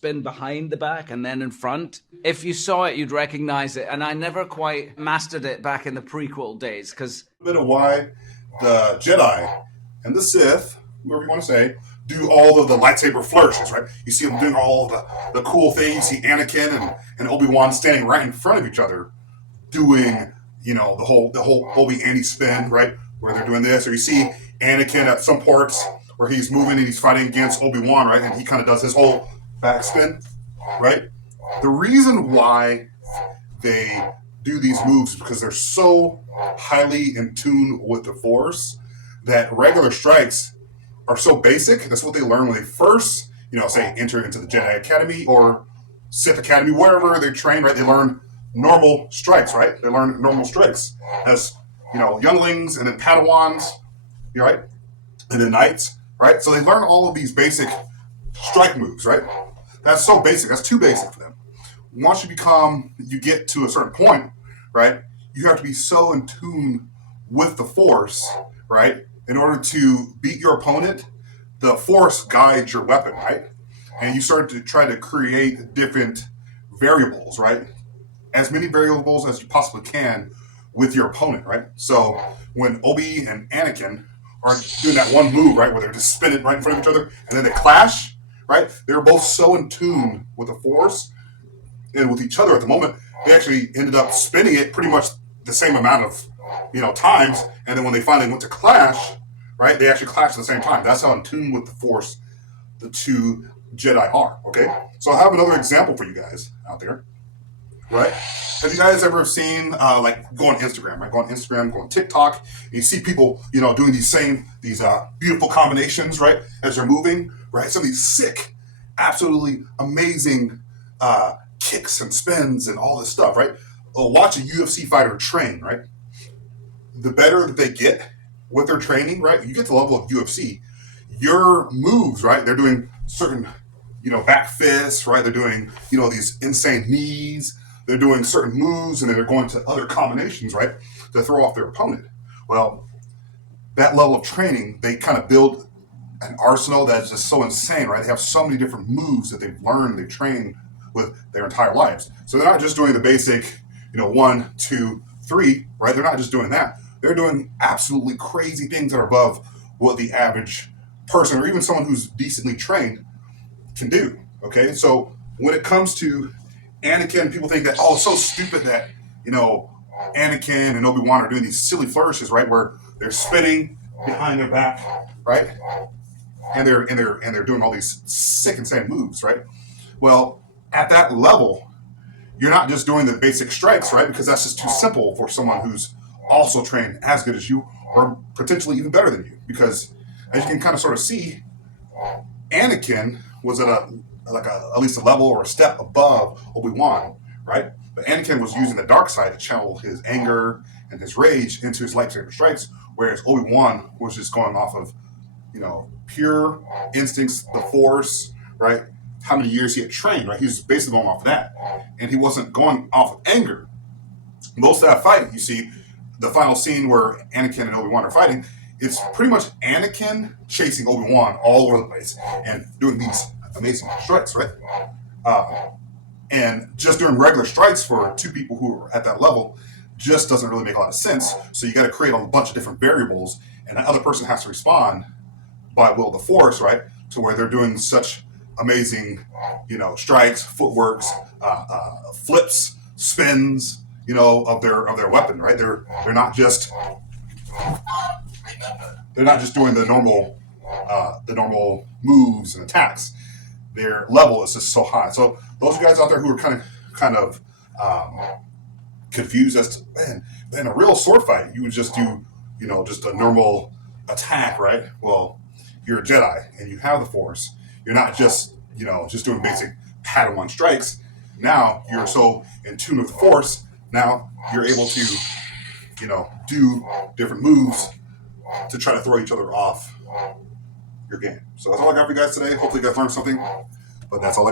spin behind the back and then in front. If you saw it, you'd recognize it. And I never quite mastered it back in the prequel days because A bit of why the Jedi and the Sith, whoever you want to say, do all of the lightsaber flourishes, right? You see them doing all the cool things. You see Anakin and Obi-Wan standing right in front of each other doing, the whole Obi Ani spin, right? Where they're doing this. Or you see Anakin at some parts where he's moving and he's fighting against Obi-Wan, right? And he kind of does his whole back spin, right? The reason why they do these moves is because they're so highly in tune with the Force that regular strikes are so basic. That's what they learn when they first, say enter into the Jedi Academy or Sith Academy, wherever they train, right? They learn normal strikes, right? They learn normal strikes as, younglings and then Padawans, right? And then knights, right? So they learn all of these basic strike moves, right? That's so basic. That's too basic for them. Once you get to a certain point, right? You have to be so in tune with the Force, right? In order to beat your opponent, the Force guides your weapon, right? And you start to try to create different variables, right? As many variables as you possibly can with your opponent, right? So when Obi and Anakin are doing that one move, right, where they're just spinning right in front of each other, and then they clash, right? They're both so in tune with the Force and with each other at the moment, they actually ended up spinning it pretty much the same amount of, times. And then when they finally went to clash, right, they actually clashed at the same time. That's how in tune with the Force the two Jedi are. Okay, so I have another example for you guys out there. Right? Have you guys ever seen go on Instagram, right? Go on Instagram, go on TikTok, and you see people, doing these beautiful combinations, right? As they're moving, right? Some of these sick, absolutely amazing kicks and spins and all this stuff, right? Watch a UFC fighter train, right? The better that they get with their training, right? You get to the level of UFC, your moves, right? They're doing certain, back fists, right? They're doing, these insane knees. They're doing certain moves, and then they're going to other combinations, right, to throw off their opponent. Well, that level of training, they kind of build an arsenal that's just so insane, right? They have so many different moves that they've learned, they've trained with their entire lives. So they're not just doing the basic, 1, 2, 3, right? They're not just doing that. They're doing absolutely crazy things that are above what the average person or even someone who's decently trained can do. Okay, so when it comes to Anakin, people think that, it's so stupid that, Anakin and Obi-Wan are doing these silly flourishes, right? Where they're spinning behind their back, right? And they're doing all these sick, insane moves, right? Well, at that level, you're not just doing the basic strikes, right? Because that's just too simple for someone who's also trained as good as you or potentially even better than you. Because as you can kind of sort of see, Anakin was at at least a level or a step above Obi-Wan, right? But Anakin was using the dark side to channel his anger and his rage into his lightsaber strikes, whereas Obi-Wan was just going off of, pure instincts, the Force, right? How many years he had trained, right? He was basically going off of that. And he wasn't going off of anger. Most of that fight, you see, the final scene where Anakin and Obi-Wan are fighting, it's pretty much Anakin chasing Obi-Wan all over the place and doing these amazing strikes, right? And just doing regular strikes for two people who are at that level just doesn't really make a lot of sense. So you got to create a bunch of different variables, and the other person has to respond by will of the Force, right? To where they're doing such amazing, strikes, footworks, flips, spins, of their weapon, right? They're not just doing the normal moves and attacks. Their level is just so high. So those guys out there who are kind of confused as to, man, in a real sword fight, you would just do, just a normal attack, right? Well, you're a Jedi and you have the Force. You're not just, just doing basic Padawan strikes. Now you're so in tune with the Force. Now you're able to, do different moves to try to throw each other off your game. So that's all I got for you guys today. Hopefully you guys learned something, but that's all I got.